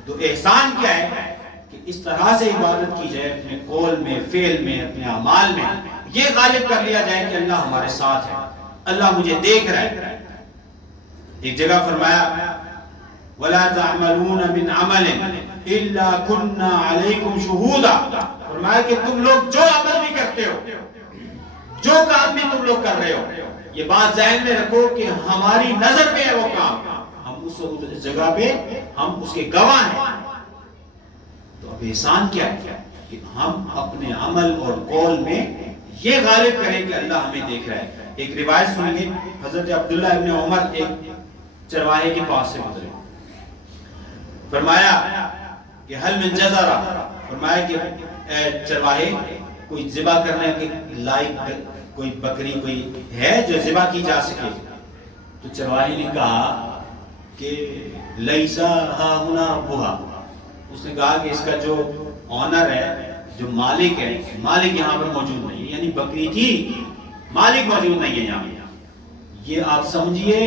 تو احسان کیا ہے کہ اس طرح سے عبادت کی جائے، اپنے قول میں، فعل میں، اپنے اعمال میں یہ غالب کر لیا جائے کہ اللہ ہمارے ساتھ ہے، اللہ مجھے دیکھ رہا ہے۔ ایک جگہ فرمایا وَلَا تَعْمَلُونَ مِنْ عَمَلٍ إِلَّا كُنَّا عَلَيْكُمْ شُهُودًا، فرمایا کہ تم لوگ جو عمل بھی کرتے ہو، جو کام بھی تم لوگ کر رہے ہو، یہ بات ذہن میں رکھو کہ ہماری نظر میں ہے وہ کام، ہم اس جگہ پہ ہم اس کے گواہ ہیں۔ تو اب احسان کیا ہے کہ ہم اپنے عمل اور قول میں یہ غالب کریں کہ اللہ ہمیں دیکھ رہا ہے۔ ایک روایت سنیے، حضرت عبداللہ ابن عمر ایک چرواہے کے پاس سے گزرے، فرمایا کہ حل من جزرہ، فرمایا کہ اے چرواہے کوئی ذبح کرنے کے لائق کوئی بکری کوئی ہے جو ذبح کی جا سکے؟ تو چرواہے نے کہا کہ لیسا ہا ہنا ربھا، اس نے کہا کہ اس کا جو آنر ہے، جو مالک ہے، مالک یہاں پر موجود نہیں ہے، یعنی بکری تھی، مالک موجود نہیں ہے یہاں۔ یہ آپ سمجھیے،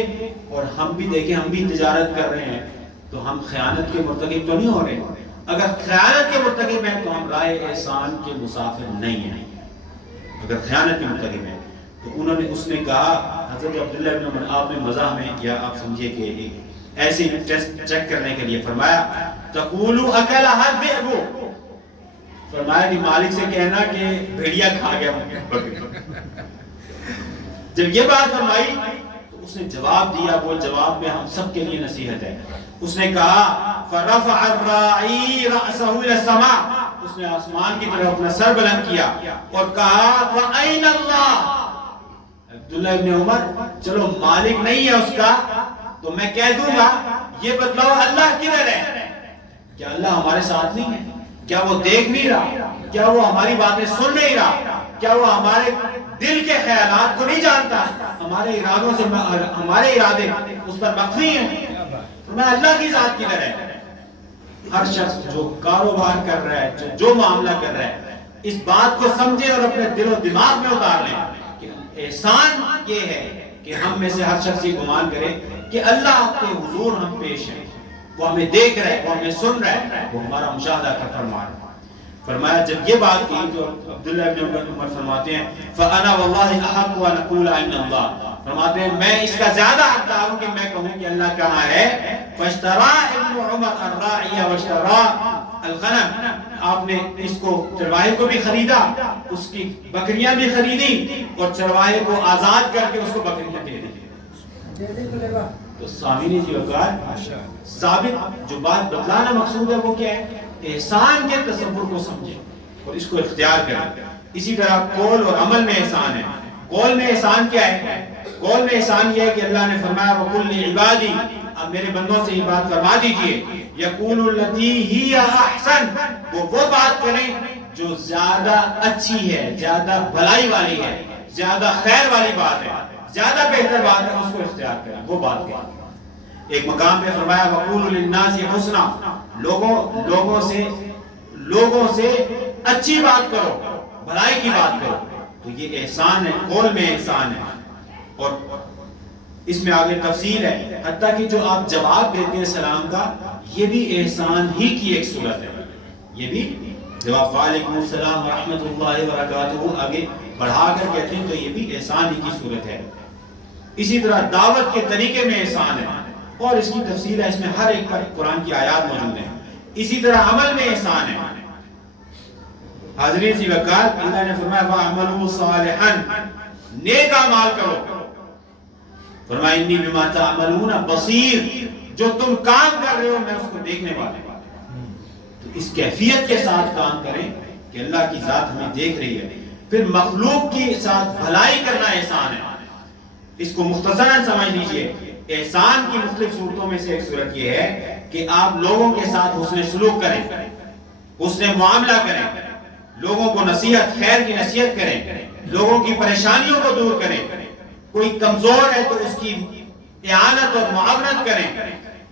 اور ہم بھی دیکھیں، ہم بھی تجارت کر رہے ہیں تو ہم خیانت کے مرتکب تو نہیں ہو رہے؟ اگر خیانت کے مرتکب ہیں تو ہم رائے احسان کے مسافر نہیں ہیں۔ اگر خیانت کے مرتکب ہیں تو اس نے کہا، حضرت عبداللہ ابن عمر، آپ نے مزاح میں یا آپ سمجھیے کہ ایک ایسے ٹیسٹ چیک کرنے کے لیے فرمایا تقولو اکل ہر ذئب، فرمایا کہ مالک سے کہنا کہ بھیڑیا کھا گیا بکری۔ جب یہ بات فرمائی تو اس نے جواب دیا، وہ جواب میں ہم سب کے لیے نصیحت ہے۔ اس نے کہا فرفع الراعی رأسہ الى السماء، اس نے آسمان کی طرف اپنا سر بلند کیا اور کہا فَأَيْنَ اللَّهُ، عبداللہ ابن عمر چلو مالک نہیں ہے اس کا تو میں کہہ دوں گا، یہ بتلاؤ اللہ کدھر ہے؟ کیا اللہ ہمارے ساتھ نہیں ہے؟ کیا وہ دیکھ نہیں رہا؟ کیا وہ ہماری باتیں سن نہیں رہا؟ کیا وہ ہمارے دل کے خیالات کو نہیں جانتا؟ ہمارے ارادوں سے ہمارے ارادے اس پر مخفی ہیں۔ میں اللہ کی ذات کدھر ہے؟ ہر شخص جو کاروبار کر رہا ہے، جو معاملہ کر رہا ہے، اس بات کو سمجھے اور اپنے دل و دماغ میں اتار لیں کہ احسان یہ ہے کہ ہم میں سے ہر شخص یہ گمان کرے کہ اللہ کے حضور ہم پیش ہیں، وہ ہمیں دیکھ رہا ہے، وہ ہمیں سن رہا ہے، وہ ہمارا مشاہدہ کر فرما رہا ہے۔ فرمایا جب یہ بات کی تو عبداللہ ابن عمر فرماتے ہیں فَأَنَا وَاللَّهِ أَحَقُّ وَأَنْ أَقُولَ إِنَّ اللَّهَ، فرماتے ہیں میں اس کا زیادہ حقدار ہوں کہ میں کہوں کہ اللہ کہاں ہے۔ فَاشْتَرَى ابن عمر الرَّاعِيَ وَاشْتَرَى الْغَنَمَ، آپ نے اس کو چرواہے کو بھی خریدا، اس کی بکریاں بھی خریدی اور چرواہے کو آزاد کر کے اس کو بکریاں دے دی۔ تو سامعین جی وقار ثابت جو بات بتلانا مقصود ہے وہ کیا ہے؟ احسان کے تصور کو سمجھیں اور اس کو اختیار کریں۔ اسی طرح قول اور عمل میں احسان ہے۔ قول میں احسان کیا ہے؟ قول میں احسان یہ ہے کہ اللہ نے فرمایا وَقُلْ لِعِبَادِي، اب میرے بندوں سے یہ بات فرما دیجئے يَقُولُ الَّتِي هِيَ أَحْسَنُ، وہ بات کریں جو زیادہ اچھی ہے، زیادہ بھلائی والی ہے، زیادہ خیر والی بات ہے، زیادہ بہتر بات ہے، اس کو اختیار کریں، وہ بات کریں۔ ایک مقام پہ فرمایا وَقُولُوا لِلنَّاسِ حُسْنًا، لوگوں سے اچھی بات کرو، بھلائی کی بات کرو. تو یہ احسان ہے، قول میں احسان ہے. اور اس میں آگے تفصیل ہے، حتیٰ کہ جو آپ جواب دیتے ہیں سلام کا، یہ بھی احسان ہی کی ایک صورت ہے. یہ بھی جواب وعلیکم السلام ورحمۃ اللہ وبرکاتہ آگے بڑھا کر کہتے ہیں تو یہ بھی احسان ہی کی صورت ہے. اسی طرح دعوت کے طریقے میں احسان ہے، اور اس کی تفصیل ہے، اس میں ہر ایک پر قرآن کی آیات موجود ہیں. اسی طرح عمل میں احسان ہے. حاضرین سی وقات، اللہ نے فرمایا وَاعْمَلُوا صَالِحًا، نیک اعمال کرو. فرمایا انی بما تعملون بصیر، جو تم کام کر رہے ہو میں اس کو دیکھنے والا ہوں. تو اس کیفیت کے ساتھ کام کریں کہ اللہ کی ذات ہمیں دیکھ رہی ہے. پھر مخلوق کے ساتھ بھلائی کرنا احسان ہے. اس کو مختصراً سمجھ لیجئے، احسان کی مختلف صورتوں میں سے ایک صورت یہ ہے کہ آپ لوگوں کے ساتھ حسن سلوک کریں، حسن معاملہ کریں، لوگوں کو نصیحت، خیر کی نصیحت کریں، لوگوں کی پریشانیوں کو دور کریں. کوئی کمزور ہے تو اس کی اعانت اور معاونت کریں،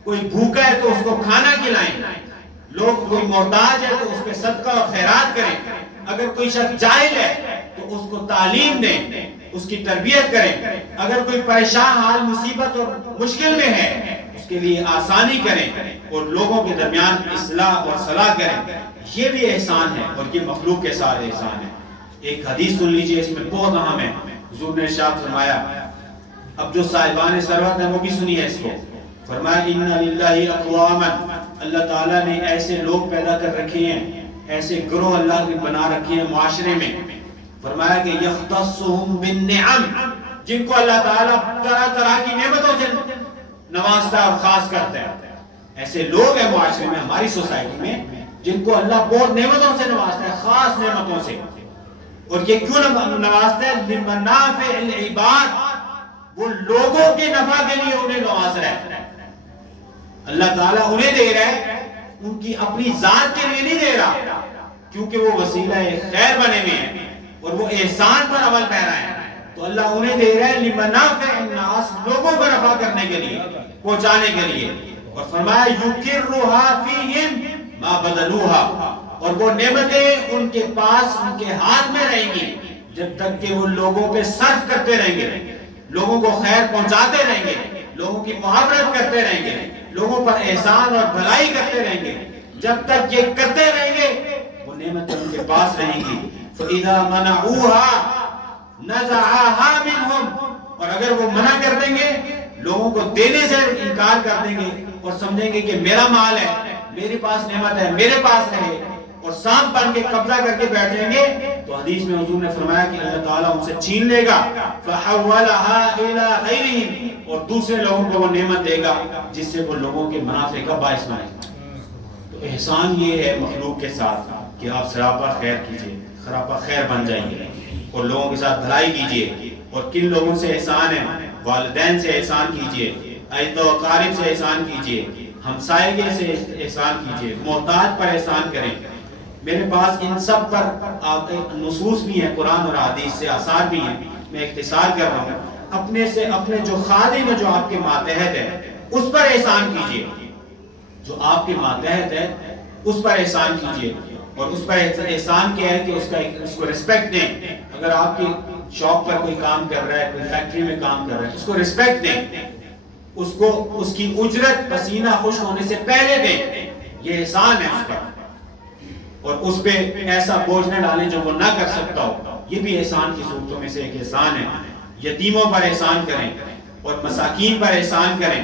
کوئی بھوکا ہے تو اس کو کھانا کھلائیں، کوئی محتاج ہے تو اس پہ صدقہ اور خیرات کریں. اگر کوئی شخص جاہل ہے تو اس کو تعلیم دیں، اس کی تربیت کریں. اگر کوئی پریشان حال، مصیبت اور مشکل میں ہے اس کے لیے آسانی کریں اور لوگوں کے درمیان اصلاح اور صلاح کریں. یہ بھی احسان ہے، اور یہ مخلوق کے ساتھ احسان ہے. ایک حدیث سن لیجئے، اس میں بہت اہم ہے. حضور نے ارشاد فرمایا، اب جو صاحبان ثروت ہیں وہ بھی سنیے اس کو. فرمایا ان للہ اقواما، اللہ تعالیٰ نے ایسے لوگ پیدا کر رکھے ہیں، ایسے گروہ اللہ نے بنا رکھے ہیں معاشرے میں. فرمایا کہ یختصهم بالنعم، جن کو اللہ تعالیٰ طرح طرح کی نعمتوں سے نوازتا اور خاص کرتا ہے. ایسے لوگ ہیں معاشرے میں، ہماری سوسائٹی میں، جن کو اللہ بہت نعمتوں سے نوازتا ہے، خاص نعمتوں سے. اور یہ کیوں نوازتا ہے؟ لمنافع العباد، وہ لوگوں کے نفع کے لیے انہیں نواز رہا ہے. اللہ تعالیٰ انہیں دے رہا ہے، ان کی اپنی ذات کے لیے نہیں دے رہا، کیونکہ وہ وسیلہ خیر بنے ہوئے ہیں اور وہ احسان پر عمل پیرا ہے. تو اللہ انہیں دے رہا ہے لمنافع الناس، لوگوں کو نفع کرنے کے لیے، پہنچانے کے لیے. اور فرمایا یُقِرُّهَا فِيهِمْ مَا بَذَلُوهَا، اور وہ نعمتیں ان کے پاس، ان کے ہاتھ میں رہیں گی جب تک کہ وہ لوگوں پہ صرف کرتے رہیں گے، لوگوں کو خیر پہنچاتے رہیں گے، لوگوں کی محبت کرتے رہیں گے، لوگوں پر احسان اور بھلائی کرتے رہیں گے. جب تک یہ کرتے رہیں گے وہ نعمتیں ان کے پاس رہیں گی. فَإِذَا مَنَعُوهَا نَزَعَهَا مِنْهُمْ، اور اگر وہ منع کر دیں گے، لوگوں کو دینے سے انکار کر دیں گے اور سمجھیں گے کہ میرا مال ہے، میرے پاس نعمت ہے، میرے پاس رہے، اور سانپ بن کے قبضہ کر کے بیٹھ جائیں گے، تو حدیث میں حضور نے فرمایا کہ اللہ تعالیٰ ان سے چھین لے گا. فَحَوَّلَهَا إِلَىٰ غَيْرِهِمْ، اور دوسرے لوگوں کو وہ نعمت دے گا جس سے وہ لوگوں کے منافع کا باعث بنے. تو احسان یہ ہے مخلوق کے ساتھ کہ آپ سراپا خیر کیجئے، سراپا خیر بن جائیے اور لوگوں کے ساتھ بھلائی کیجئے. اور کن لوگوں سے احسان ہے؟ والدین سے احسان کیجئے، عید و اقارب سے احسان کیجئے، ہمسائے سے احسان کیجئے، محتاج پر احسان کریں. میرے پاس ان سب پر نصوص بھی ہیں، قرآن اور حدیث سے آثار بھی ہیں. میں اختصار کر رہا ہوں. اپنے جو خادم ہے، جو آپ کے ماتحت ہے، اس پر احسان کیجئے. جو آپ کے ماتحت ہے اس پر احسان کیجئے. اور اس پر احسان کیا ہے کہ اس کو رسپیکٹ دیں. اگر آپ کی شاپ پر کوئی کام کر رہا ہے، کوئی فیکٹری میں کام کر رہا ہے، اس کو رسپیکٹ دیں، اس کی اجرت پسینہ خوش ہونے سے پہلے دیں. یہ احسان ہے اس پر. اور اس پہ ایسا بوجھ نہ ڈالیں جو وہ نہ کر سکتا ہو. یہ بھی احسان کی صورتوں میں سے ایک احسان ہے. یتیموں پر احسان کریں اور مساکین پر احسان کریں.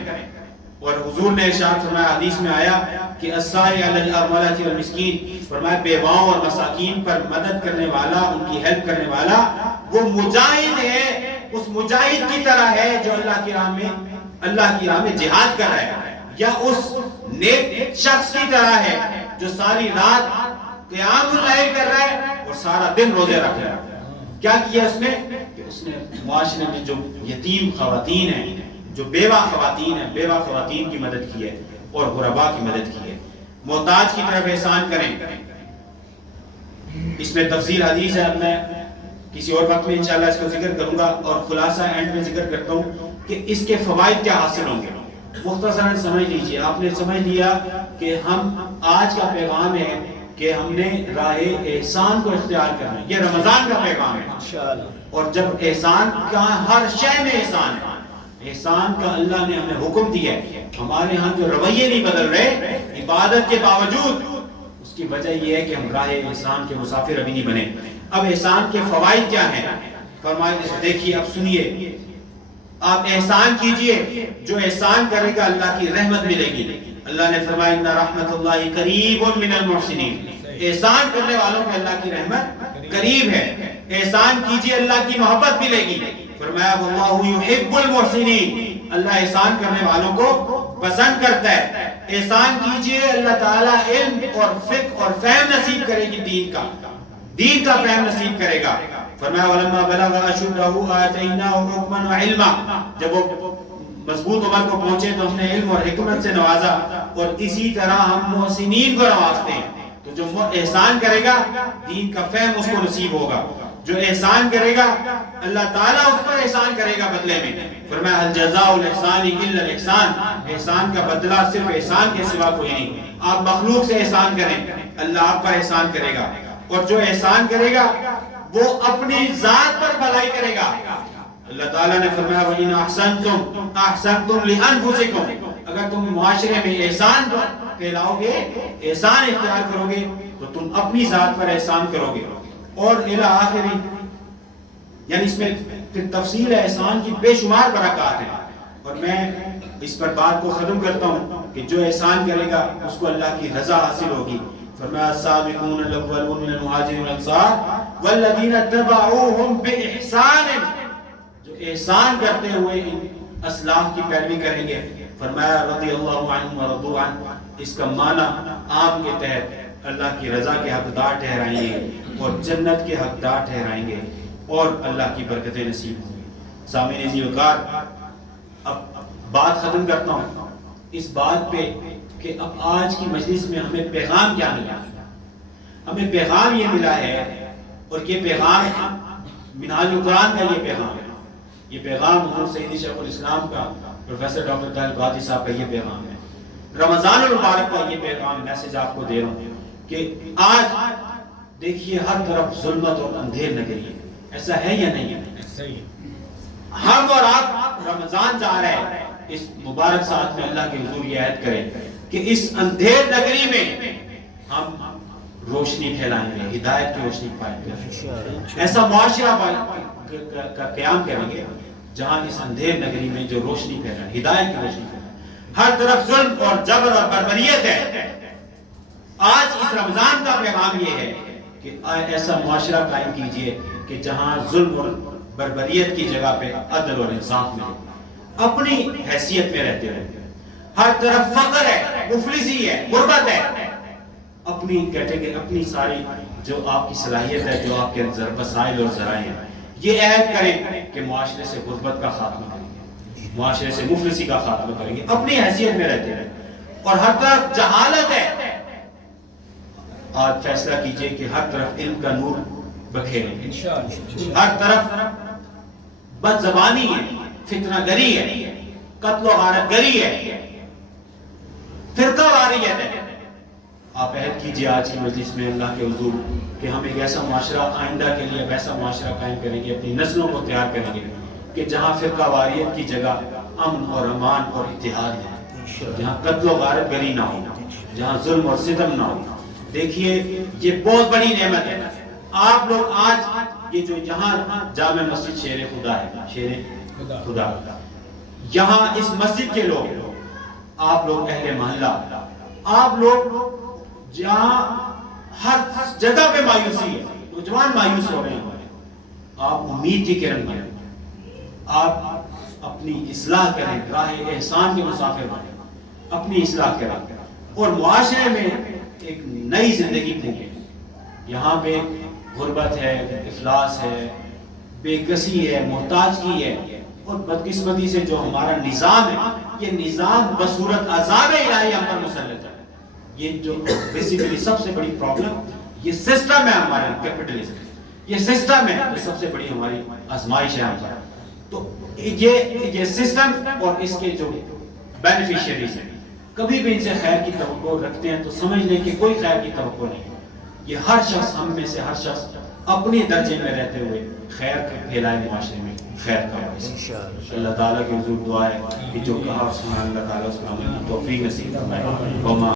اور حضور نے ارشاد فرمایا، حدیث میں آیا کہ الساعی علی الارملۃ والمسکین، فرمایا بیواؤں اور مساکین پر مدد کرنے والا، ان کی ہیلپ کرنے والا، وہ مجاہد ہے، اس مجاہد کی طرح ہے جو اللہ کی راہ میں جہاد کر رہا ہے. یا اس نیک شخص کی طرح ہے جو ساری رات قیام اللیل کر رہا ہے اور سارا دن روزے رکھ رہا ہے. کیا کیا اس نے؟ کہ اس نے معاشرے میں جو یتیم خواتین ہیں، جو بیوہ خواتین ہیں، بیوہ خواتین کی مدد کی ہے اور غرباء کی مدد کی ہے. محتاج کی طرف احسان کریں. اس میں تفصیل حدیث ہے، اب میں کسی اور وقت میں انشاءاللہ اس کو ذکر کروں گا. اور خلاصہ اینڈ میں ذکر کرتا ہوں کہ اس کے فوائد کیا حاصل ہوں گے. مختصراً سمجھ لیجئے، آپ نے سمجھ لیا کہ ہم آج کا پیغام ہے کہ ہم نے راہ احسان کو اختیار کرنا ہے، یہ رمضان کا پیغام ہے انشاءاللہ۔ اور جب احسان کا ہر شے میں احسان ہے، احسان کا اللہ نے ہمیں حکم دیا ہے۔ ہمارے ہاں جو رویے نہیں بدل رہے عبادت کے باوجود، اس کی وجہ یہ ہے کہ ہم راہ احسان کے مسافر ابھی نہیں بنے۔ اب احسان کے فوائد کیا ہیں فرمائے، دیکھیے اب سنیے، آپ احسان کیجئے، جو احسان کرے گا اللہ کی رحمت ملے گی۔ اللہ نے فرمایا ان رحمت اللہ قریب من المحسنین، احسان کرنے والوں میں اللہ کی رحمت قریب ہے۔ احسان کیجئے اللہ کی محبت ملے گی۔ فرمایا واللہ یحب المحسنین، اللہ احسان کرنے والوں کو پسند کرتا ہے۔ احسان کیجئے، اللہ تعالیٰ علم اور فقہ اور فہم نصیب کرے گی، دین کا فہم نصیب کرے گا۔ فرمایا وَلَمَّا بَلَغَ أَشُدَّهُ آتَيْنَاهُ حُکْمًا وَعِلْمًا، جب وہ مضبوط عمر کو پہنچے تو ہم نے علم اور حکمت سے نوازا، اور اسی طرح ہم محسنین کو نوازتے ہیں۔ تو جو احسان کرے گا دین کا فہم اس کو نصیب ہوگا، جو احسان کرے گا اللہ تعالیٰ اس پر احسان کرے گا بدلے میں۔ فرمایا هل جزاء الإحسان إلا الإحسان، احسان کا بدلہ صرف احسان کے سوا کوئی نہیں۔ آپ مخلوق سے احسان کریں، اللہ آپ پر احسان کرے گا، اور جو احسان کرے گا وہ اپنی ذات پر بھلائی کرے گا۔ اللہ تعالیٰ نے فرمایا وَإِنْ أَحْسَنْتُمْ أَحْسَنْتُمْ لِأَنفُسِكُمْ، اگر تم معاشرے میں احسان پھیلاؤ گے، احسان اختیار کرو گے تو تم اپنی ذات پر احسان کرو گے۔ اور الی آخری، یعنی اس میں پھر تفصیل احسان کی بے شمار برکات ہیں، اور میں اس پر بات کو ختم کرتا ہوں کہ جو احسان کرے گا اس کو اللہ کی رضا حاصل ہوگی۔ فرمایا السابقون الاولون من المہاجرین والانصار والذین اتبعوہم بإحسان، جو احسان کرتے ہوئے ان اسلاف کی پیروی کریں گے۔ فرمایا رضی اللہ عنہم ورضوا عنہ، اس کا معنی عام کے تحت اللہ کی رضا کے حقدار ٹھہرائیں گے اور جنت کے حقدار ٹھہرائیں گے اور اللہ کی برکتیں نصیب ہوں گی۔ سامعین عزیز وقار، اب بات ختم کرتا ہوں اس بات پہ کہ اب آج کی مجلس میں ہمیں پیغام کیا ملا۔ ہمیں پیغام یہ ملا ہے، اور یہ پیغام منہاج القرآن کا یہ پیغام ہے، یہ پیغام حضور سیدی شیخ الاسلام کا پروفیسر ڈاکٹر طاہر القادری صاحب کا یہ پیغام ہے، رمضان المبارک کا یہ پیغام میسج آپ کو دے رہا ہوں کہ آج دیکھیے ہر طرف ظلمت اور اندھیر نگری ہے، ایسا ہے یا نہیں ہے؟ ہم اور آپ رمضان جا رہے ہیں، اس مبارک ساتھ میں اللہ کے حضور یہ عہد کریں کہ اس اندھیر نگری میں ہم روشنی پھیلائیں گے، ہدایت کی روشنی پائیں گے، ایسا معاشرہ کا قیام کریں گے جہاں اس اندھیر نگری میں جو روشنی پھیلائے، ہدایت کی روشنی پھیلائے۔ ہر طرف ظلم اور جبر اور بربریت ہے، آج اس رمضان کا پیغام یہ ہے کہ ایسا معاشرہ قائم کیجئے کہ جہاں ظلم اور بربریت کی جگہ پہ عدل اور انصاف ملے، اپنی حیثیت میں رہتے رہتے۔ ہر طرف فقر ہے، مفلسی ہے، غربت ہے، اپنی کیٹیگری، اپنی ساری جو آپ کی صلاحیت ہے، جو آپ کے وسائل اور ذرائع ہیں، یہ عہد کریں کہ معاشرے سے غربت کا خاتمہ کریں گے، معاشرے سے مفلسی کا خاتمہ کریں گے، اپنی حیثیت میں رہتے رہے۔ اور ہر طرف جہالت ہے، آج فیصلہ کیجئے کہ ہر طرف علم کا نور بکھیریں، ہر طرف بد زبانی ہے، فتنہ گری ہے، قتل و غارت گری ہے، فرقہ واریت ہے۔ آپ عہد کیجئے آج کی مجلس میں اللہ کے حضور کہ ہم ایک ایسا معاشرہ آئندہ کے لیے ویسا معاشرہ قائم کریں گے، اپنی نسلوں کو تیار کریں گے کہ جہاں فرقہ واریت کی جگہ امن اور امان اور اتحاد ہے، جہاں قتل و غارت گری نہ ہو، جہاں ظلم اور ستم نہ ہو۔ دیکھیے یہ بہت بڑی نعمت ہے۔ آپ لوگ آج یہ جو یہاں جامع مسجد شیر خدا ہے، شیر خدا، یہاں اس مسجد کے لوگ، آپ لوگ اہل محلہ، آپ لوگ جہاں ہر جگہ پہ مایوسی ہے، نوجوان مایوس ہو رہے ہیں، آپ امید کی کرن بنیں، آپ اپنی اصلاح کریں، راہ احسان کے مسافر بنیں، اپنی اصلاح کریں اور معاشرے میں ایک نئی زندگی پھونکیں۔ یہاں پہ غربت ہے، افلاس ہے، بے کسی ہے، محتاجگی ہے، اور بدقسمتی سے جو ہمارا نظام ہے، یہ نظام بصورت عذاب الہی ہم پر مسلط ہے۔ یہ جو بیسیکلی سب سے بڑی پرابلم، یہ سسٹم ہے ہمارا کیپٹلزم، یہ سسٹم ہے جو سب سے بڑی ہماری آزمائش ہے ہم پر۔ تو یہ سسٹم اور اس کے جو بینیفیشریز ہیں، کبھی بھی ان سے خیر کی توقع رکھتے ہیں تو سمجھ لیں کہ کوئی خیر کی توقع نہیں. یہ ہر شخص، ہم میں سے ہر شخص اپنے درجے میں رہتے ہوئے خیر کو پھیلائے، معاشرے میں خیر کا باعث. اللہ تعالیٰ کی حضور دعا ہے کہ جو کہا اور سنا اللہ تعالیٰ اس پر عمل کی توفیق نصیب فرمائے.